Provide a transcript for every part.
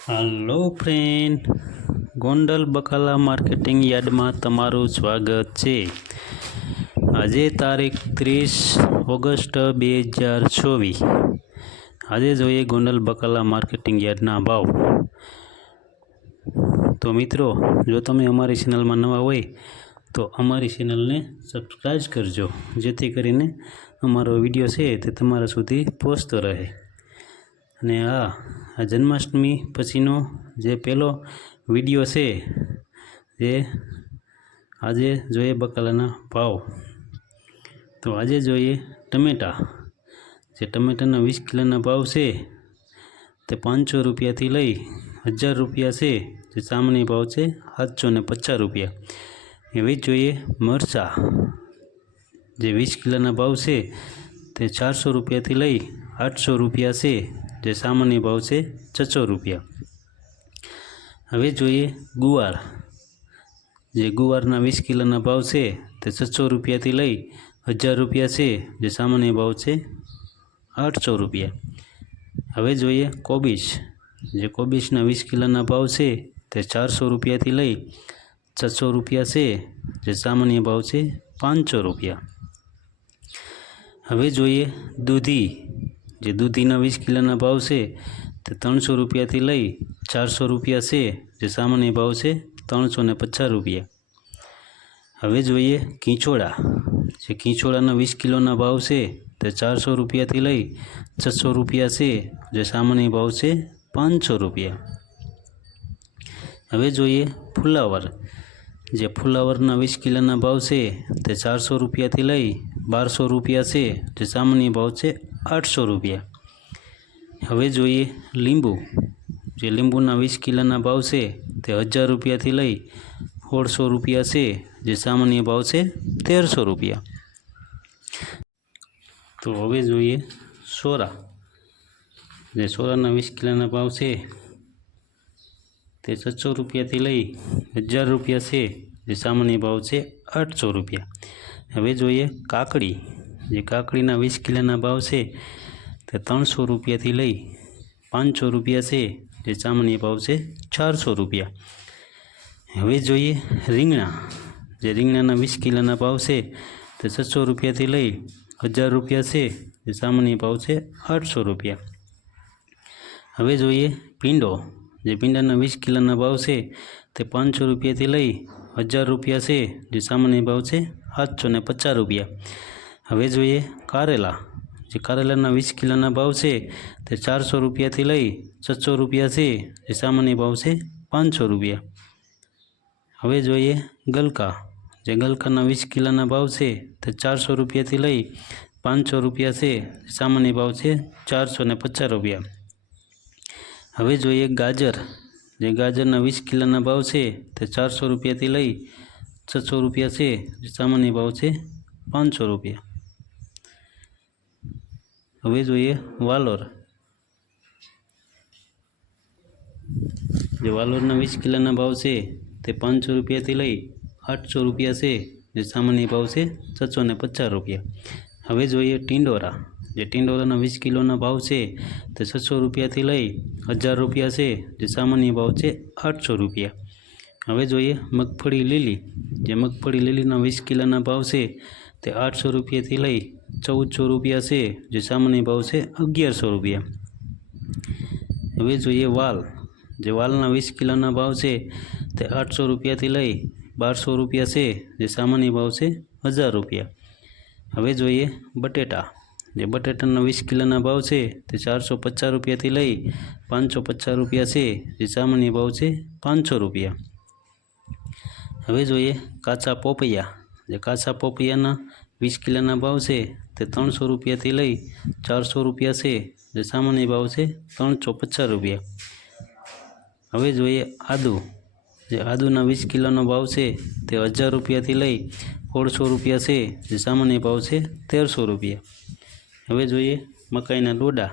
Hello friend, Gondal बकाला marketing yard में तमारू स्वागत है। आज तारीख 30 ऑगस्ट 2024। आज जोईए गोंडल बकाला मार्केटिंग यार्डना भाव। तो मित्रों, जो तमे अमारी चेनल में नवा होय तो अमारी चेनल ने सब्सक्राइब करजो, जेथी करीने अमारो विडियो है ते तमारा सुधी पहोंचतो रहे। અને આ જન્માષ્ટમી પછીનો જે પહેલો વિડીયો છે જે આજે જોઈએ બકાલાના ભાવ। તો આજે જોઈએ ટમેટા। જે ટમેટાના 20 કિલોના ભાવ છે તે 500 રૂપિયાથી લઈ 1000 રૂપિયા છે। જે સામાન્ય ભાવ છે 750 રૂપિયા। એવી જ જોઈએ મરચાં। જે 20 કિલોના ભાવ છે તે 400 રૂપિયાથી લઈ 800 રૂપિયા છે। જે સામાન્ય ભાવ છે 600 રૂપિયા। હવે જોઈએ ગુવાર। જે ગુવારના 20 કિલોના ભાવ છે તે 600 રૂપિયાથી લઈ 1000 રૂપિયા છે। જે સામાન્ય ભાવ છે 800 રૂપિયા। હવે જોઈએ કોબીજ। જે કોબીજના 20 કિલોના ભાવ છે તે 400 રૂપિયાથી લઈ 600 રૂપિયા છે। જે સામાન્ય ભાવ છે 500 રૂપિયા। હવે જોઈએ દૂધી। જે દૂધીના 20 કિલોના ભાવ છે તે 300 રૂપિયાથી લઈ 400 રૂપિયા છે। જે સામાન્ય ભાવ છે 350 રૂપિયા। હવે જોઈએ કીંચોડા। જે કીંચોડાના 20 કિલોના ભાવ છે તે 400 રૂપિયાથી લઈ 600 રૂપિયા છે। જે સામાન્ય ભાવ છે 500 રૂપિયા। હવે જોઈએ ફુલાવર। જે ફુલાવરના 20 કિલોના ભાવ છે તે 400 રૂપિયાથી લઈ 1200 રૂપિયા છે। જે સામાન્ય ભાવ છે 800 રૂપિયા। હવે જોઈએ લીંબુ। જે લીંબુના 20 કિલોના ભાવ છે તે 1000 રૂપિયાથી લઈ 1600 રૂપિયા છે। જે સામાન્ય ભાવ છે 1300 રૂપિયા। તો હવે જોઈએ સોરા। જે સોરાના 20 કિલોના ભાવ છે તે 600 રૂપિયાથી લઈ 1000 રૂપિયા છે। જે સામાન્ય ભાવ છે 800 રૂપિયા। હવે જોઈએ કાકડી। જે કાકડીના 20 કિલોના ભાવ છે તે 300 રૂપિયાથી લઈ 500 રૂપિયા છે। જે સામાન્ય ભાવ છે 400 રૂપિયા। હવે જોઈએ રીંગણા। જે રીંગણાના 20 કિલોના ભાવ છે તે 600 રૂપિયાથી લઈ 1000 રૂપિયા છે। જે સામાન્ય ભાવ છે 800 રૂપિયા। હવે જોઈએ ભીંડો। જે ભીંડાના 20 કિલોના ભાવ છે તે 500 રૂપિયાથી લઈ 1000 રૂપિયા છે। જે સામાન્ય ભાવ છે 750 રૂપિયા। હવે જોઈએ કારેલા। જે કારેલાના 20 કિલોના ભાવ છે તે 400 રૂપિયાથી લઈ 600 રૂપિયા છે। જે સામાન્ય ભાવ છે 500 રૂપિયા। હવે જોઈએ ગલકા। જે ગલકાના 20 કિલોના ભાવ છે તે 400 રૂપિયાથી લઈ 500 રૂપિયા છે। સામાન્ય ભાવ છે 450 રૂપિયા। હવે જોઈએ ગાજર। જે ગાજરના 20 કિલોના ભાવ છે તે 400 રૂપિયાથી લઈ 600 રૂપિયા છે। જે સામાન્ય ભાવ છે 500 રૂપિયા। હવે જોઈએ વાલોર। જે વાલોરના 20 કિલોના ભાવ છે તે 500 રૂપિયાથી લઈ 800 રૂપિયા છે। જે સામાન્ય ભાવ છે 650 રૂપિયા। હવે જોઈએ ટિંડોરા। જે ટિંડોરાના 20 કિલોના ભાવ છે તે 600 રૂપિયાથી લઈ 1000 રૂપિયા છે। જે સામાન્ય ભાવ છે 800 રૂપિયા। હવે જોઈએ મગફળી લીલી। જે મગફળી લીલીના 20 કિલોના ભાવ છે તે 800 રૂપિયાથી લઈ 1400 રૂપિયા છે। જે સામાન્ય ભાવ છે 1100 રૂપિયા। હવે જોઈએ વાલ। જે વાલના 20 કિલોના ભાવ છે તે 800 રૂપિયાથી લઈ 1200 રૂપિયા છે। જે સામાન્ય ભાવ છે 1000 રૂપિયા। હવે જોઈએ બટેટા। જે બટેટાના 20 કિલોના ભાવ છે તે 450 રૂપિયાથી લઈ 550 રૂપિયા છે। જે સામાન્ય ભાવ છે 500 રૂપિયા। હવે જોઈએ કાચા પોપૈયા। જે કાચા પોપૈયાના 20 કિલોના ભાવ છે તે 300 રૂપિયાથી લઈ 400 રૂપિયા છે। જે સામાન્ય ભાવ છે 350 રૂપિયા। હવે જોઈએ આદુ। જે આદુના 20 કિલોનો ભાવ છે તે 1000 રૂપિયાથી લઈ 1600 રૂપિયા છે। જે સામાન્ય ભાવ છે 1300 રૂપિયા। હવે જોઈએ મકાઈના ડોડા।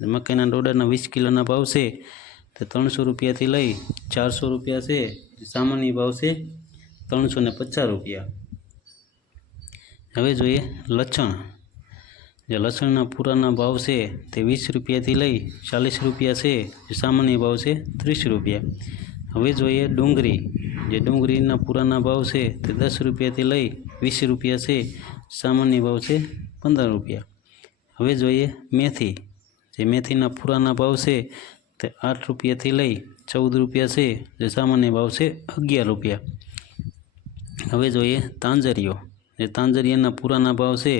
મકાઈના ડોડાના 20 કિલોના ભાવ છે તે 300 રૂપિયાથી લઈ 400 રૂપિયા છે। જે સામાન્ય ભાવ છે 350 રૂપિયા। હવે જોઈએ લસણ। જે લસણના પૂરાના ભાવ છે તે 20 રૂપિયાથી લઈ 40 રૂપિયા છે, જે સામાન્ય ભાવ છે 30 રૂપિયા. હવે જોઈએ ડુંગળી. જે ડુંગળીના પૂરાના ભાવ છે તે 10 રૂપિયાથી લઈ 20 રૂપિયા છે, સામાન્ય ભાવ છે 15 રૂપિયા. હવે જોઈએ મેથી. જે મેથીના પૂરાના ભાવ છે તે 8 રૂપિયાથી લઈ 14 રૂપિયા છે, જે સામાન્ય ભાવ છે 11 રૂપિયા. હવે જોઈએ તાંજરીઓ. જે તાંજરિયાના પૂરાના ભાવ છે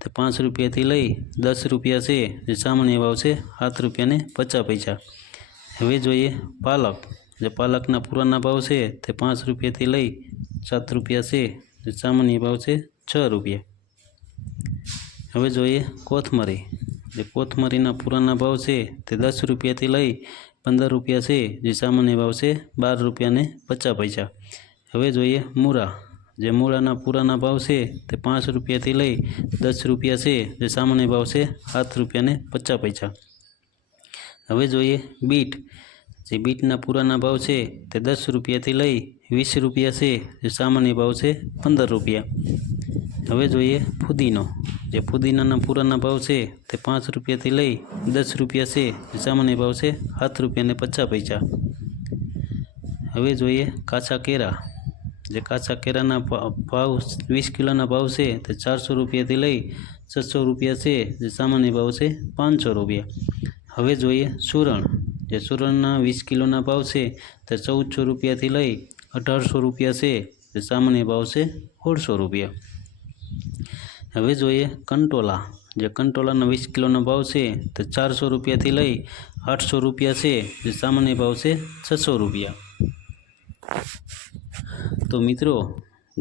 તે 5 રૂપિયાથી લઈ 10 રૂપિયા છે, જે સામાન્ય ભાવ છે 7 રૂપિયાને 50 પૈસા. હવે જોઈએ પાલક. જે પાલકના પૂરાના ભાવ છે તે 5 રૂપિયાથી લઈ 7 રૂપિયા છે, જે સામાન્ય ભાવ છે 6 રૂપિયા. હવે જોઈએ કોથમરી. જે કોથમરીના પૂરાના ભાવ છે તે 10 રૂપિયાથી લઈ 15 રૂપિયા છે, જે સામાન્ય ભાવ છે 12 રૂપિયાને 50 પૈસા. હવે જોઈએ મૂળા. જે મૂળાના પૂરાના ભાવ છે તે 5 રૂપિયાથી લઈ 10 રૂપિયા છે, જે સામાન્ય ભાવ છે 7 રૂપિયાને 50 પૈસા. હવે જોઈએ બીટ. જે બીટના પૂરાના ભાવ છે તે 10 રૂપિયાથી લઈ 20 રૂપિયા છે, જે સામાન્ય ભાવ છે 15 રૂપિયા. હવે જોઈએ ફુદીનો. જે ફુદીનાના પૂરાના ભાવ છે તે 5 રૂપિયાથી લઈ 10 રૂપિયા છે, જે સામાન્ય ભાવ છે 7 રૂપિયાને 50 પૈસા. હવે જોઈએ કાચા કેળા. જે કાચા કેળાના ભાવ 20 કિલોના ભાવ છે તે 400 રૂપિયાથી લઈ 600 રૂપિયા છે, જે સામાન્ય ભાવ છે 500 રૂપિયા. હવે જોઈએ સુરણ. જે સુરણના 20 કિલોના ભાવ છે તે 1400 રૂપિયાથી લઈ 1800 રૂપિયા છે, જે સામાન્ય ભાવ છે 1600 રૂપિયા. હવે જોઈએ કંટોલા. જે કંટોલાના 20 કિલોના ભાવ છે તે 400 રૂપિયાથી લઈ 800 રૂપિયા છે, જે સામાન્ય ભાવ છે 600 રૂપિયા. તો મિત્રો,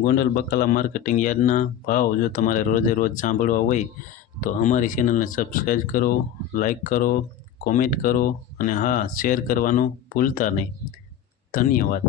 ગોંડલ બકાલા માર્કેટિંગ યાર્ડના ભાવ જો તમારે રોજે રોજ સાંભળવા હોય તો અમારી ચેનલને સબસ્ક્રાઈબ કરો, લાઈક કરો, કોમેન્ટ કરો અને હા, શેર કરવાનું ભૂલતા નહીં. ધન્યવાદ.